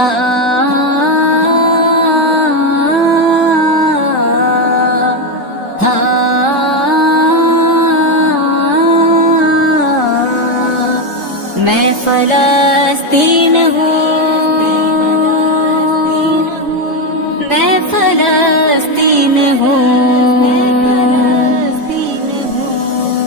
میں فلسطین ہوں، میں فلسطین ہوں،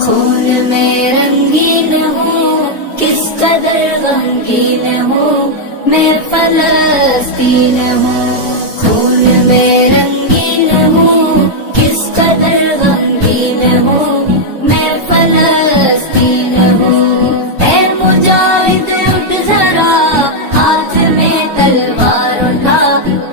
خون میں رنگین ہوں، کس قدر غمگین ہوں، میں فلسطین ہوں، خون میں رنگین ہوں، کس قدر غمگین ہوں، میں فلسطین ہوں۔ اے مجاہد اٹھ ذرا، ہاتھ میں تلوار اٹھا،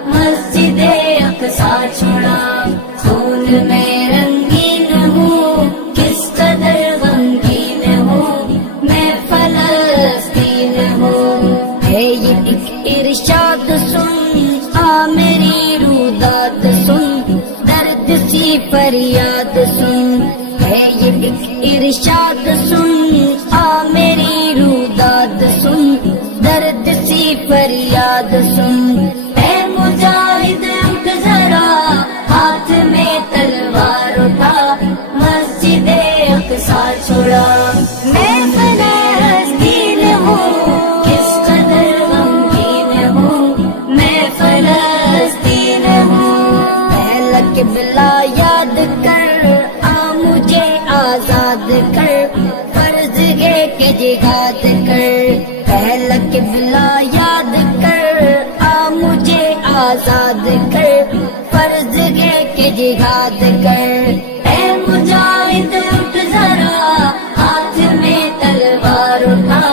مسجد اقصی چھوڑا، خون میں رنگین ہوں، کس قدر غمگین ہوں، میں فلسطین ہوں۔ ہے یہ ایک ارشاد سن، آ میری رودات سن، درد سی فریاد سن، ہے یہ ایک ارشاد سن، آ میری رودات سن، درد سی فریاد سن۔ اے مجاہد اٹھ ذرا، ہاتھ میں تلوار اٹھا، مسجد اقصی چھوڑا، میں فلسطین ہوں، کس قدر غمگین ہوں، میں فلسطین ہوں۔ پہلا قبلہ یاد کر، آ مجھے آزاد کر، فرض ہے کہ جہاد کر۔ پہلا قبلہ یاد کر، آ مجھے آزاد کر، فرض ہے کہ جہاد کر۔ اے مجاہد اٹھ ذرا، ہاتھ میں تلوار اٹھا،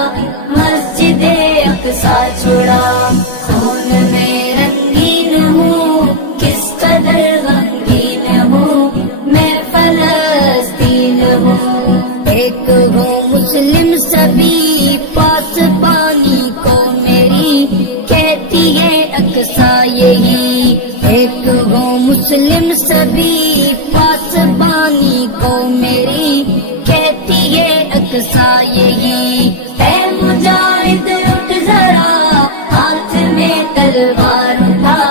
مسجد اقصی چھوڑا، خون میں رنگین ہوں، کس قدر غمگین ہوں، میں فلسطین ہوں۔ ایک ہوں مسلم سبھی، پاس پانی کو میری کہتی ہے اقصی یہی۔ ایک ہوں مسلم سبھی، پاس پانی کو میری کہتی ہے اقصی یہی۔ اے مجاہد اٹھ ذرا، ہاتھ میں تلوار اٹھا،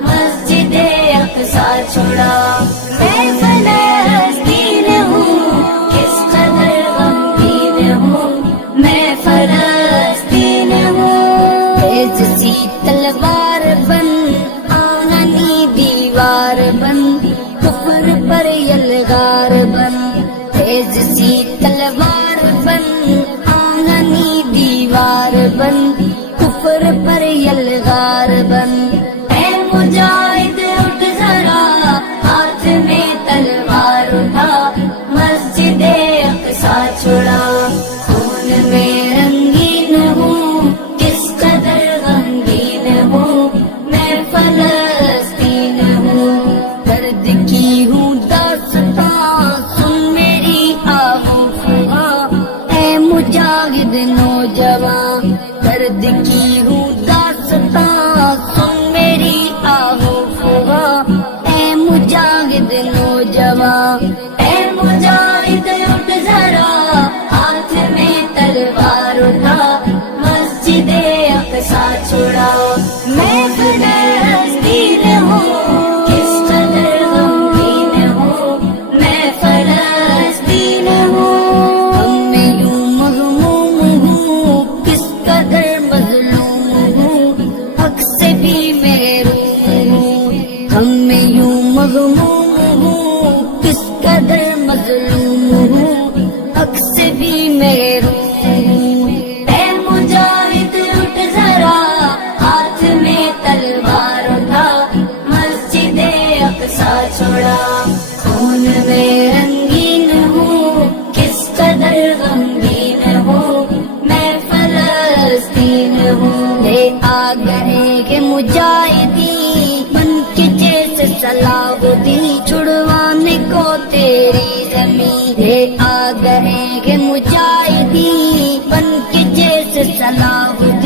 مسجد اقصی چھوڑا، میں فلسطین ہوں، کس قدر غمگین ہوں، میں فلسطین ہوں۔ تیز سی تلوار بن، آنگنی دیوار بن، کفر پر یلغار بن۔ تیز سی تلوار بن، آنگنی دیوار بن، کفر پر یلغار بن۔ اے مجاہد اٹھ ذرا، ہاتھ میں تلوار اٹھا، مسجد اقصی چھوڑا، خون میں رنگین ہوں، کس قدر غمگین ہوں، میں فلسطین ہوں۔ درد کی ہوں داستاں، سن میری آہو فغاں، اے مجاہد نوجوان۔ درد کی ہوں داستاں، سن میری آہو فغاں، اے مجاہد نوجوان۔ اے مجاہد اٹھ ذرا، ہاتھ میں تلوار اٹھا، مسجد اقصی چھوڑا، میں فلسطین ہوں، کس قدر غمگین ہوں، میں فلسطین ہوں۔ ہم میں یوں مغموم ہوں، کس قدر مظلوم ہوں، حق سے بھی محروم ہوں۔ ہم میں یوں مغموم ہوں، کس قدر مظلوم ہوں، حق سے بھی محروم ہوں۔ اے مجاہد اٹھ ذرا، ہاتھ میں تلوار اٹھا، مسجد اقصی چھوڑا، خون میں رنگین ہوں، کس قدر غمگین ہوں، میں فلسطین ہوں۔ لے آ گئے کہ مجاہدین، بن کے جیسے صلاح الدین، چھڑوانے کو تیری زمین۔ لے آ گئے کہ مجاہدین، بن کے جیسے صلاح الدین،